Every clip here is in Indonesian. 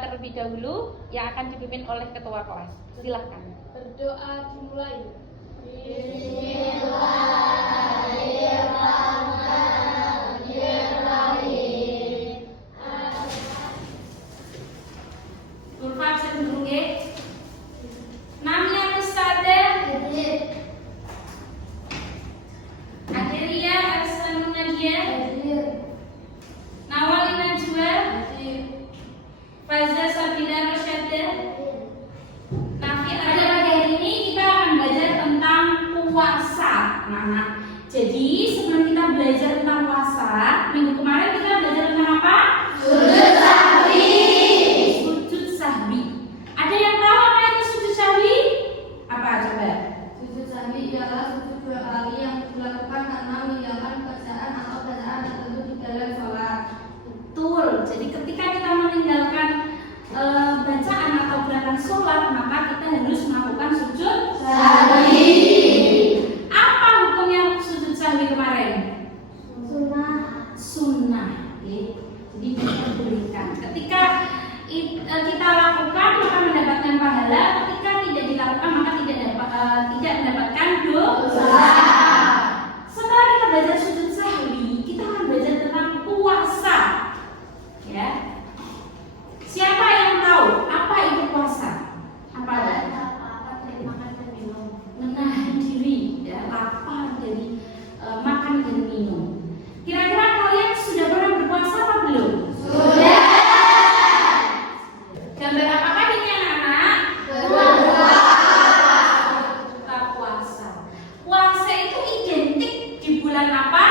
terlebih dahulu yang akan dipimpin oleh ketua kelas. Silahkan. Berdoa dimulai. Bismillahirrahmanirrahim. Ulfa bisa tunduk nggih? Namanya Ustadzah Adelia Arsan Nadia Nawali Najwa Fazza Sabila Rosyada. Nafi ada pagi hari ini kita akan belajar tentang puasa. Nah, jadi sebelum kita belajar tentang puasa, minggu kemarin kita belajar tentang apa? Sujud sahwi. Sujud sahwi. Ada yang tahu apa itu sujud sahwi? Apa coba? Sujud sahwi ialah sujud dua kali yang dilakukan karena meninggalkan bacaan atau bacaan tertentu di dalam sholat. Betul. Jadi ketika kita meninggalkan bacaan atau gerakan sholat, maka kita harus melakukan sujud sahwi. Apa hukumnya sujud sahwi kemarin? Sunnah. Jadi diperbolehkan. Ketika kita lakukan maka mendapatkan pahala. Ketika tidak dilakukan maka tidak mendapatkan dosa. Setelah kita belajar sujud sahwi, kita akan belajar tentang puasa. Ya. Siapa yang tahu apa itu puasa? Apa? Menahan diri, ya, lapar dari makan dan minum. Kira-kira kalian sudah pernah berpuasa apa belum? Sudah. Gambar apakah ini anak-anak? Buka puasa. Puasa itu identik di bulan apa?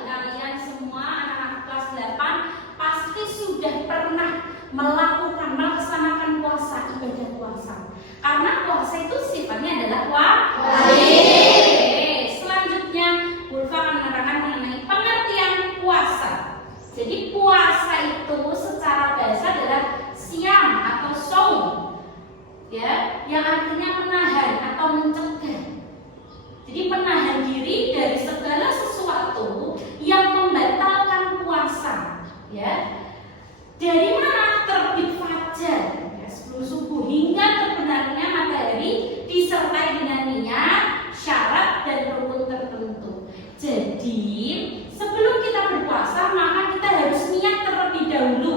Kalian semua anak-anak kelas 8 pasti sudah pernah melaksanakan puasa, ibadah puasa. Karena puasa itu sifatnya adalah wajib. Selanjutnya, Ulfa akan menerangkan mengenai pengertian puasa. Jadi puasa itu secara bahasa adalah siam atau saum, ya, yang artinya menahan atau mencegah. Jadi menahan diri dari segala sesuatu yang membatalkan puasa, ya. Dari mana terbit fajar, ya, sebelum subuh hingga terbenamnya matahari disertai dengan niat, syarat dan rukun tertentu. Jadi sebelum kita berpuasa maka kita harus niat terlebih dahulu.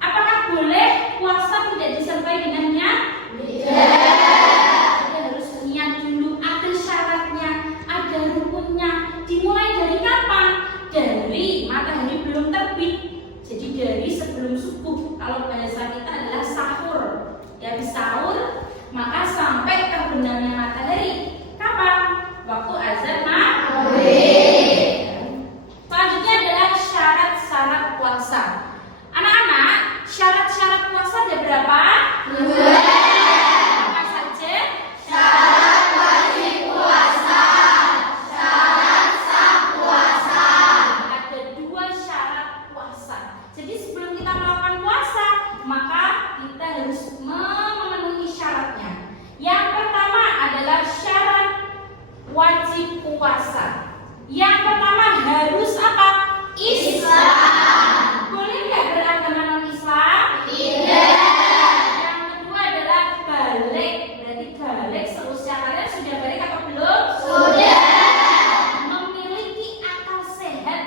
Apakah boleh puasa tidak disertai dengan niat? Kita harus niat dulu, ada syaratnya, ada rukunnya. Dimulai dari kapan? Dari matahari belum terbit. Jadi dari sebelum subuh. Kalau bahasa kita adalah sahur. Ya, sahur maka sampai terbenamnya matahari. Kapan? Waktu azan maghrib. Selanjutnya adalah syarat-syarat puasa. Anak-anak, syarat-syarat puasa ada berapa? 2. Apa saja? Syarat wajib puasa, syarat sah puasa. Ada 2 syarat puasa. Jadi sebelum kita melakukan puasa, maka kita harus memenuhi syaratnya. Yang pertama adalah syarat wajib puasa. Yang pertama harus apa? Islam. Boleh nggak beragama non-Islam? Tidak. Yang kedua adalah balik. Berarti balik seusia kalian sudah balik apa belum? Sudah. Memiliki akal sehat,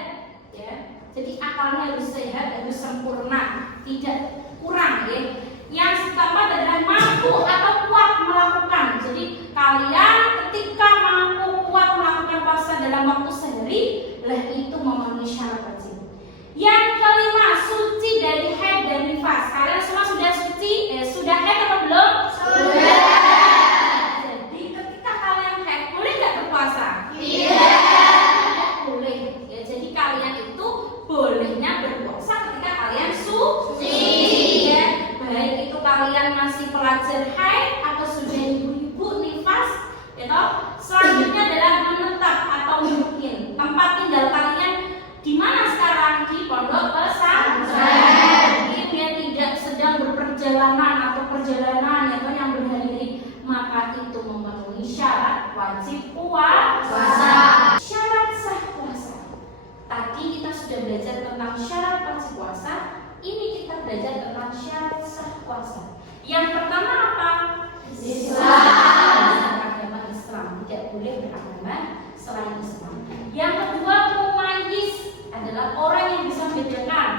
ya. Jadi akalnya harus sehat, harus sempurna, tidak kurang, ya. Yang keempat adalah mampu atau kuat melakukan. Jadi kalian ketika mampu kuat melakukan puasa dalam waktu sehari, lah itu memenuhi syarat wajib. Yang kelima, suci dari haid dan nifas. Kalian semua sudah suci? Sudah haid atau belum? Sudah. Jadi ketika kalian haid, boleh nggak berpuasa? Tidak. Boleh. Ya, jadi kalian itu bolehnya berpuasa ketika kalian suci. Ya, baik itu kalian masih pelajar haid atau sudah ibu-ibu nifas, ya toh? Selanjutnya adalah menetap atau mungkin tempat tinggal kalian di mana sekarang? Di pondok pesantren. Mungkin ya tidak sedang berperjalanan atau perjalanan atau yang berhari-hari, maka itu memenuhi syarat wajib puasa. Syarat sah puasa. Tadi kita sudah belajar tentang syarat wajib puasa. belajar tentang syarat sah puasa. Yang pertama apa? Islam. Agama Islam, tidak boleh beragama selain Islam. Yang kedua, mumayyiz adalah orang yang bisa membedakan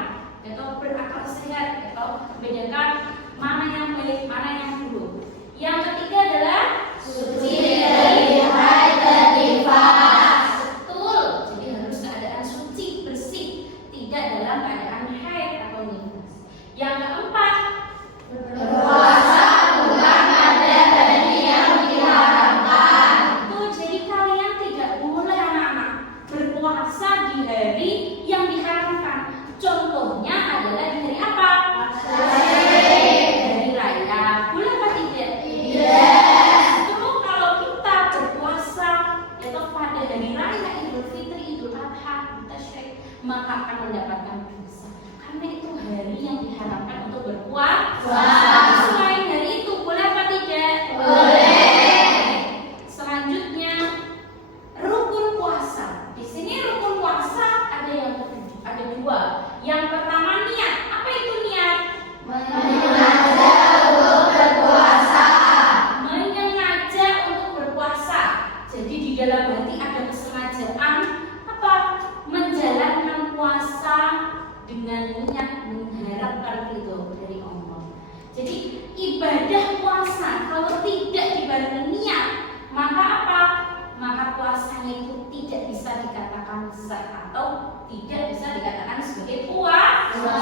atau berakal sehat atau membedakan mana yang baik, mana yang buruk. Yang ketiga adalah Suci dari haid dan nifas. betul, jadi harus keadaan suci, bersih, tidak dalam keadaan haid atau nifas. Yang keempat, Berpuasa bukan pada hari yang diharamkan. tuh jadi kalian tidak boleh anak-anak berpuasa di hari yang diharamkan. Contohnya adalah di hari apa? Hari raya. Boleh apa tidak? Terus kalau kita berpuasa atau pada hari raya Idul Fitri, Idul Adha, Tasyrik, maka akan mendapatkan dosa. Karena itu hari yang diharapkan untuk berpuasa. Selain hari itu boleh apa tidak? Selanjutnya rukun puasa. Di sini rukun puasa ada dua. Yang pertama niat. Apa itu niat? Menyengaja untuk berpuasa. Menyengaja untuk berpuasa. Jadi di dalam hati ada kesengajaan apa? Menjalankan puasa dengan niat mengharapkan ridho dari Allah. Jadi ibadah puasa kalau tidak dibarengi niat, maka apa? Maka puasanya itu tidak bisa dikatakan sah atau tidak bisa dikatakan sebagai puasa.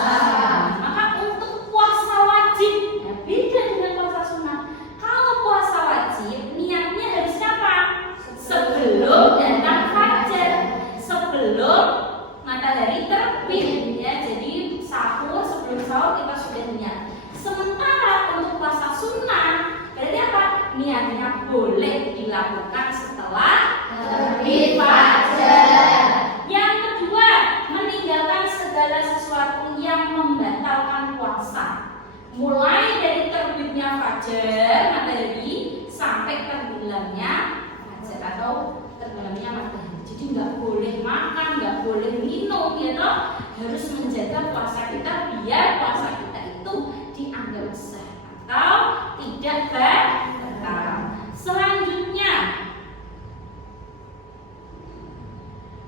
Maka untuk puasa wajib, ya beda dengan puasa sunnah. Kalau puasa wajib, niatnya harusnya apa? Sebelum datang fajar, sebelum matahari terbit, ya. Jadi sahur, sebelum sahur kita sudah niat. Sementara untuk puasa sunnah, berarti apa? Niatnya boleh dilakukan setelah Terbit fajar. yang kedua, meninggalkan segala sesuatu yang membatalkan puasa. Mulai dari terbitnya fajar matahari sampai tenggelamnya fajar atau tenggelamnya matahari. Jadi nggak boleh makan, nggak boleh minum, ya toh. Harus menjaga puasa kita biar puasa kita itu dianggap sah atau tidak batal. Selanjutnya,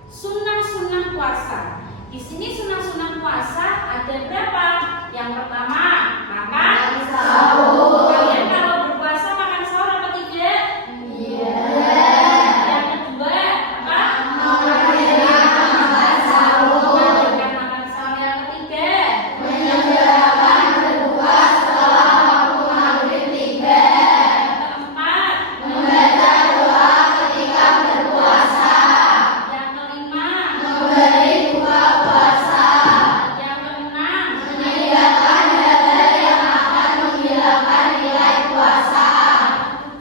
sunnah-sunnah puasa. Di sini sunnah-sunnah puasa ada berapa? Yang pertama, makan Sahur. Kalian kalau berpuasa makan sahur apa tidak? Iya. Yang kedua, apa? Makan sahur. Makan sahur. Yang ketiga, Menyegerakan berdoa setelah waktu maghrib tiba. yang keempat, Membaca doa ketika berpuasa. yang kelima, Memberi buka puasa. yang keenam, Meninggalkan hal-hal yang akan menghilangkan nilai puasa.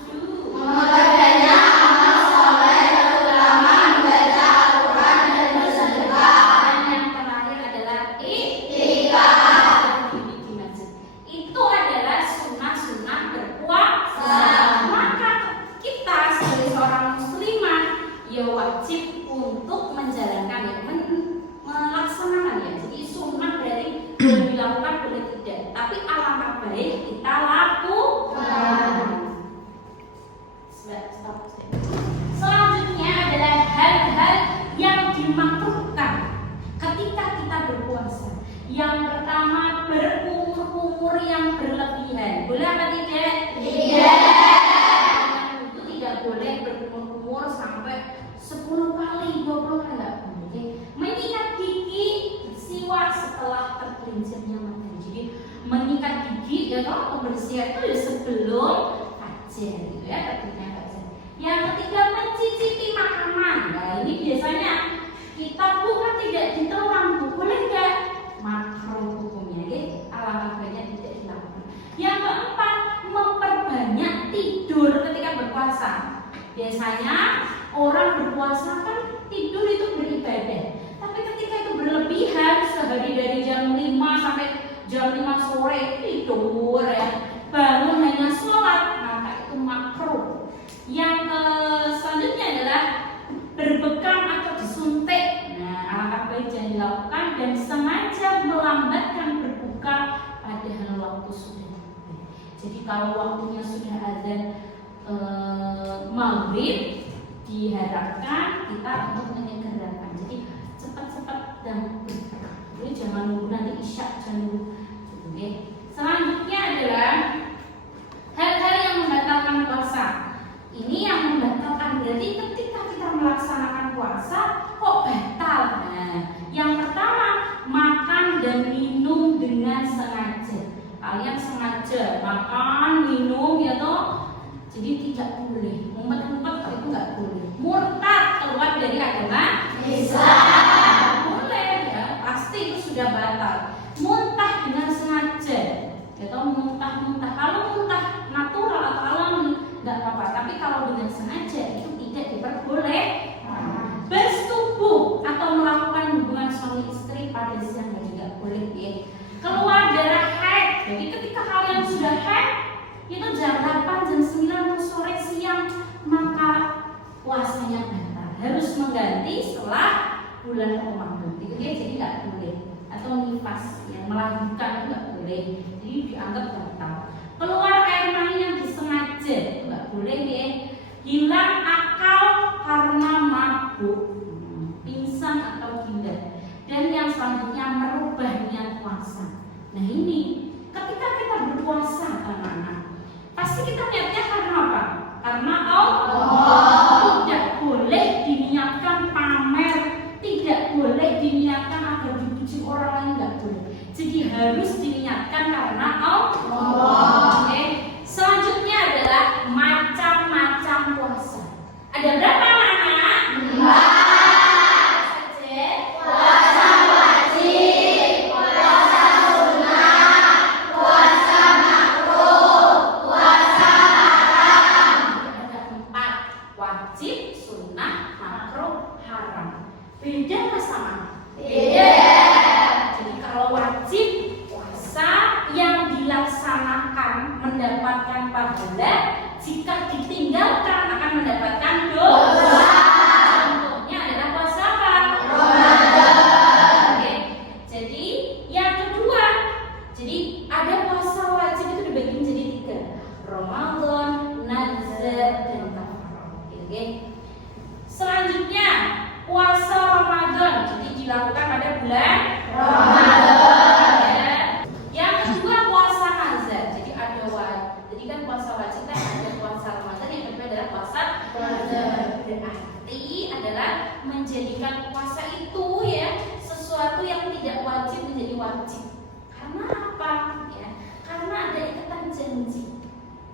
tujuh, Memperbanyak amal soleh, terutama membaca Al-Quran dan bersedekah. dan yang terakhir adalah Iktikaf. di masjid. Itu adalah sunnah-sunnah berpuasa. Maka kita sebagai seorang muslimah ya wajib untuk menjalankan ya, melaksanakan ya. Jadi sunnah berarti boleh dilakukan boleh tidak. Tapi alangkah baik kita lakukan. Stop. Selanjutnya adalah hal-hal yang dimakruhkan ketika kita berpuasa. Yang pertama, berkumur-kumur yang berlebihan. Boleh apa tidak? Itu tidak boleh berkumur-kumur sampai 10 kali, 20 kali nggak boleh. Menyikat gigi siwak setelah tergelincirnya matahari. Jadi menyikat gigi ya kalau pembersihan itu ya sebelum fajar gitu ya, terbitnya fajar. Yang ketiga, mencicipi makanan. Nah ini biasanya kita bukan tidak ditelan, boleh nggak? Makruh hukumnya, ya. Alangkah baiknya tidak dilakukan. Yang keempat, memperbanyak tidur ketika berpuasa. Biasanya orang berpuasa kan tidur itu beribadah. Tapi ketika itu berlebihan, sehari dari jam 5 sampai jam 5 sore tidur ya, bangun hanya sholat, maka itu makruh. Yang selanjutnya adalah berbekam atau disuntik. Nah, alangkah baik jangan dilakukan dan sengaja melambatkan berbuka kalau waktunya sudah azan maghrib, diharapkan kita untuk menyegerakan. Jadi cepat-cepat dan bergerak. Jadi jangan nunggu nanti isya, jangan nunggu. Oke. Selanjutnya adalah hal-hal yang membatalkan puasa. Ini yang membatalkan berarti ketika kita melaksanakan puasa kok batal. Nah, yang pertama makan dan minum dengan sengaja. Kalian sengaja makan, minum ya toh. Jadi tidak boleh. Ngumpet-ngumpet itu nggak boleh. Murtad, keluar dari agama Islam. Boleh ya, pasti itu sudah batal. Muntah dengan sengaja. Ya toh muntah-muntah. Kalau muntah natural atau alami nggak apa-apa. Tapi kalau dengan sengaja itu tidak diperbolehkan. Bersetubuh atau melakukan hubungan suami istri pada siang hari juga boleh ya. Keluar darah haid. Jadi ketika kalian sudah haid itu jam 8, jam 9 sore siang maka puasanya batal. Harus mengganti setelah bulan Ramadan. Jadi nggak boleh. Atau nifas yang melahirkan itu nggak boleh. Jadi dianggap batal. Keluar air mani yang disengaja nggak boleh ya. Hilang akal karena mabuk, pingsan atau gila. Dan yang selanjutnya merubah niat puasa. Nah ini ketika kita berpuasa anak-anak, pasti kita niatnya karena apa? Karena Allah. Tidak boleh diniatkan pamer, tidak boleh diniatkan agar dipuji orang lain, nggak boleh. Jadi harus diniatkan karena Allah. Oke. Selanjutnya adalah macam-macam puasa. Ada berapa anak-anak? 4. Puasa wajib, puasa sunnah, puasa makruh, puasa haram. Ada 4, wajib, sunnah, makruh, haram. Beda nggak sama? Beda. Jadi kalau wajib puasa yang dilaksanakan mendapatkan pahala, jika ditinggalkan akan mendapatkan dosa. Contohnya adalah puasa apa? Ramadan. Oke. Jadi yang kedua, jadi ada puasa wajib itu dibagi menjadi 3. Ramadan, nazar, dan kafarah. Oke. Selanjutnya puasa Ramadan, jadi dilakukan pada bulan Ramadan. Yang kedua puasa nazar, jadi ada jadi kan puasa wajib kan ada puasa Ramadan, yang kedua adalah puasa nazar. Berarti adalah menjadikan puasa itu ya sesuatu yang tidak wajib menjadi wajib. Karena apa? Ya, karena ada ikatan janji.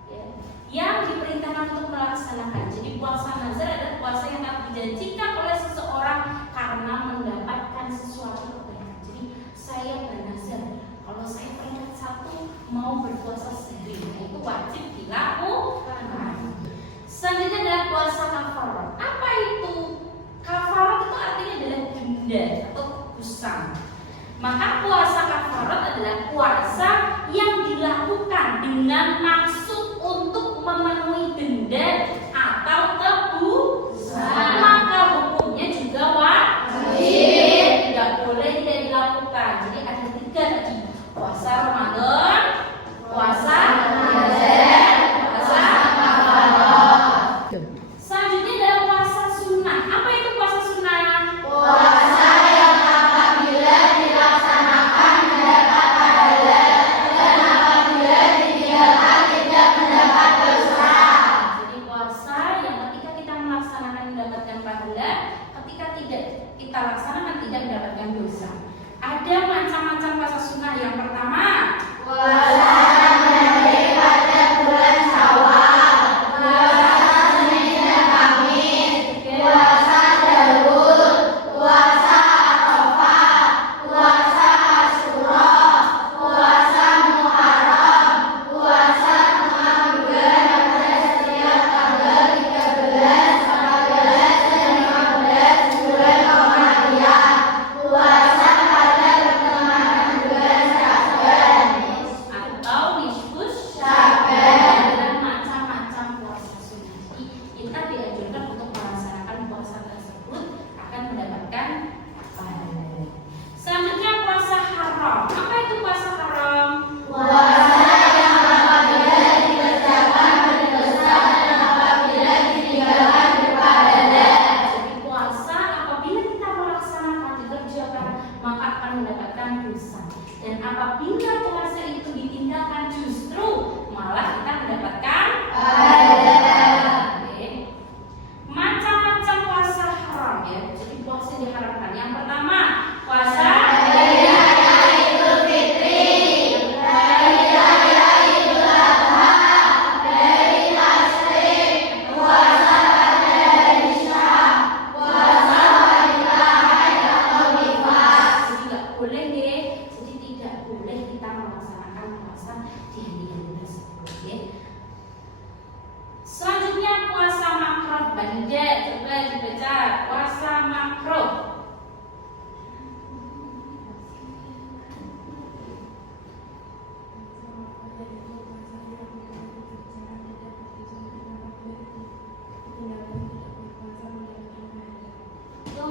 Ya, yang diperintahkan untuk melaksanakan. Jadi puasa nazar adalah puasa yang akan dijanjikan oleh seseorang karena mendapatkan sesuatu kebaikan. Jadi saya bernazar kalau saya peringkat 1 mau berpuasa sehari, itu wajib dilakukan. Selanjutnya adalah puasa kafarah. Apa itu? Kafarah itu artinya adalah denda atau tebusan. Maka puasa kafarah adalah puasa yang dilakukan dengan maksud untuk memenuhi denda atau tebusan. Maka hukumnya juga wajib, tidak boleh tidak dilakukan. Jadi ada 3 tadi: puasa Ramadan, puasa nazar, puasa Anda coba dibaca puasa makruh.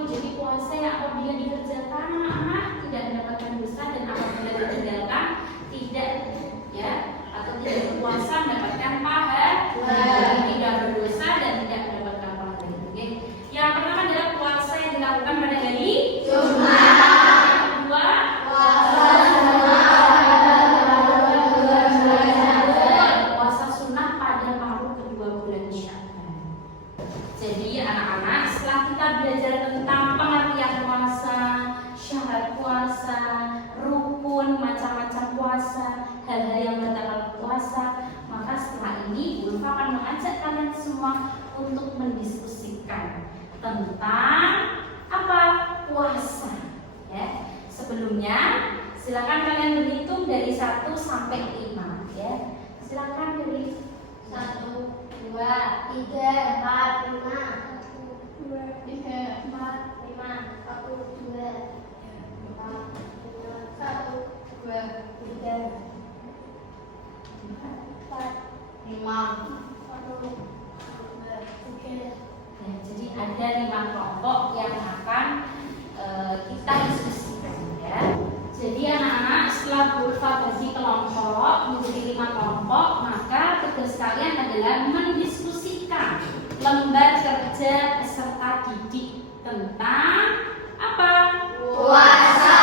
Jadi puasa yang apabila dikerjakan anak-anak tidak mendapatkan dosa dan apabila ditinggalkan tidak, ya, atau tidak berpuasa mendapatkan pahala, tidak berdosa dan tidak mendapatkan pahala. Oke. Yang pertama adalah puasa yang dilakukan pada hari Jumat. Yang kedua, puasa sunnah pada paruh kedua bulan Sya'ban. Jadi anak-anak, setelah kita belajar tentang pengertian puasa, syarat puasa, rukun, macam-macam puasa, hal-hal yang membatalkan puasa, maka setelah ini Ulfa akan mengajak kalian semua untuk mendiskusikan tentang apa puasa. Ya. Sebelumnya, silakan kalian berhitung dari 1 sampai 5. Ya. Silakan dari 1, 2, 3, 4, 5. 1, 2, 3, 4, 5. 1, 2, 4, 5, 1, 2, 3, 4, 5, 1, 2, 3. Ya, jadi ada 5 kelompok yang akan kita diskusikan, ya. Jadi anak-anak, setelah Ulfa bagi kelompok menjadi 5 kelompok, maka tugas kalian adalah mendiskusikan lembar kerja peserta didik tentang apa? Puasa.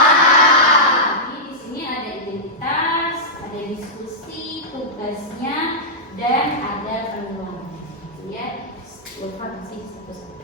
Jadi di sini ada identitas, ada diskusi, tugasnya, dan ada penilaian. Ya, Ulfa kasih satu-satu.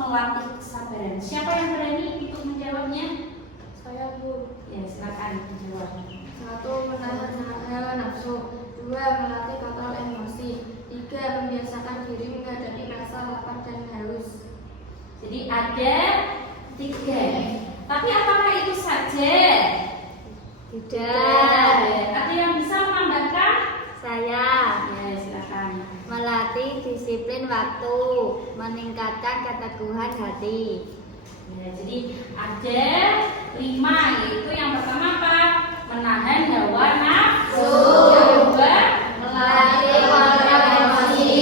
melatih kesabaran. Siapa yang berani untuk menjawabnya? Saya, Bu. Ya, silakan dijawab. 1. Menahan hawa nafsu. 2. Melatih kontrol emosi. 3. Membiasakan diri menghadapi rasa lapar dan haus. Jadi ada 3. Tapi apakah itu saja? Tidak. Ada yang bisa menambahkan? Saya Ya, silakan. melatih disiplin waktu, meningkatkan keteguhan hati. Ya, jadi ada 5, yaitu yang pertama apa? Menahan hawa nafsu. Yang kedua, Melatih kontrol emosi.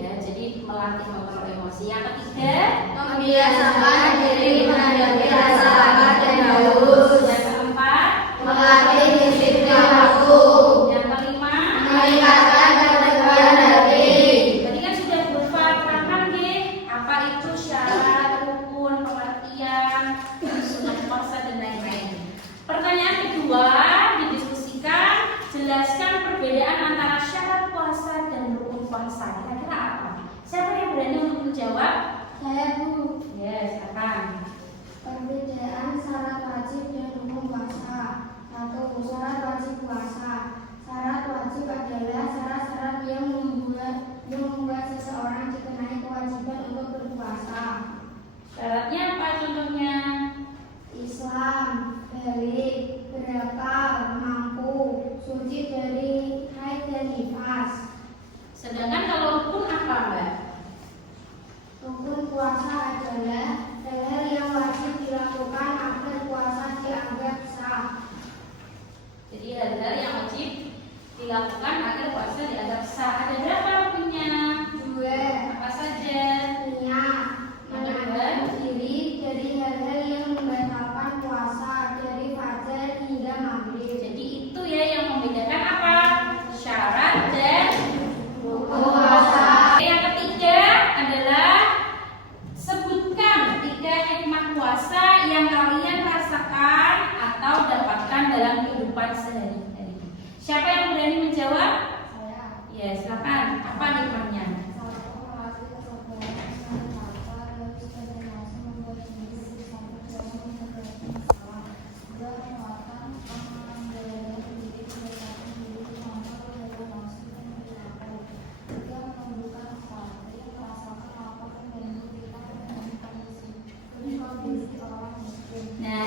Ya, jadi melatih kontrol emosi. Yang ketiga, Membiasakan diri menghadapi rasa lapar dan haus. yang keempat, Melatih disiplin waktu. yang kelima. Meningkatkan keteguhan hati. Tadi kan sudah berupa terangkan deh, apa itu syarat, rukun, pengertian, sunnah puasa dan lain-lain. Pertanyaan kedua didiskusikan, jelaskan perbedaan antara syarat puasa dan rukun puasa. Kira-kira apa? Siapa yang berani untuk menjawab? Saya, Bu. Ya, silakan. Perbedaan syarat wajib dan rukun puasa. 1. Syarat wajib puasa. Syarat wajib adalah syarat-syarat yang membuat seseorang dikenai kewajiban untuk berpuasa. Syaratnya apa contohnya? Islam, balik, berakal, mampu, suci dari haid dan nifas. Sedangkan kalau rukun apa, Mbak? Rukun puasa adalah hal-hal yang wajib dilakukan dalam kehidupan sehari-hari. Siapa yang berani menjawab? Saya. Ya, silakan. Apa hikmahnya? Satu, melatih kesabaran dan sabar, dan determinasi membuat diri sampai dalam menghadapi masalah. Dua, menguatkan pengendalian diri, mendekatkan diri, mampu beradaptasi dan perilaku. Tiga, menumbuhkan empati, merasakan apa yang membantu kita dengan kondisi orang miskin. Nah,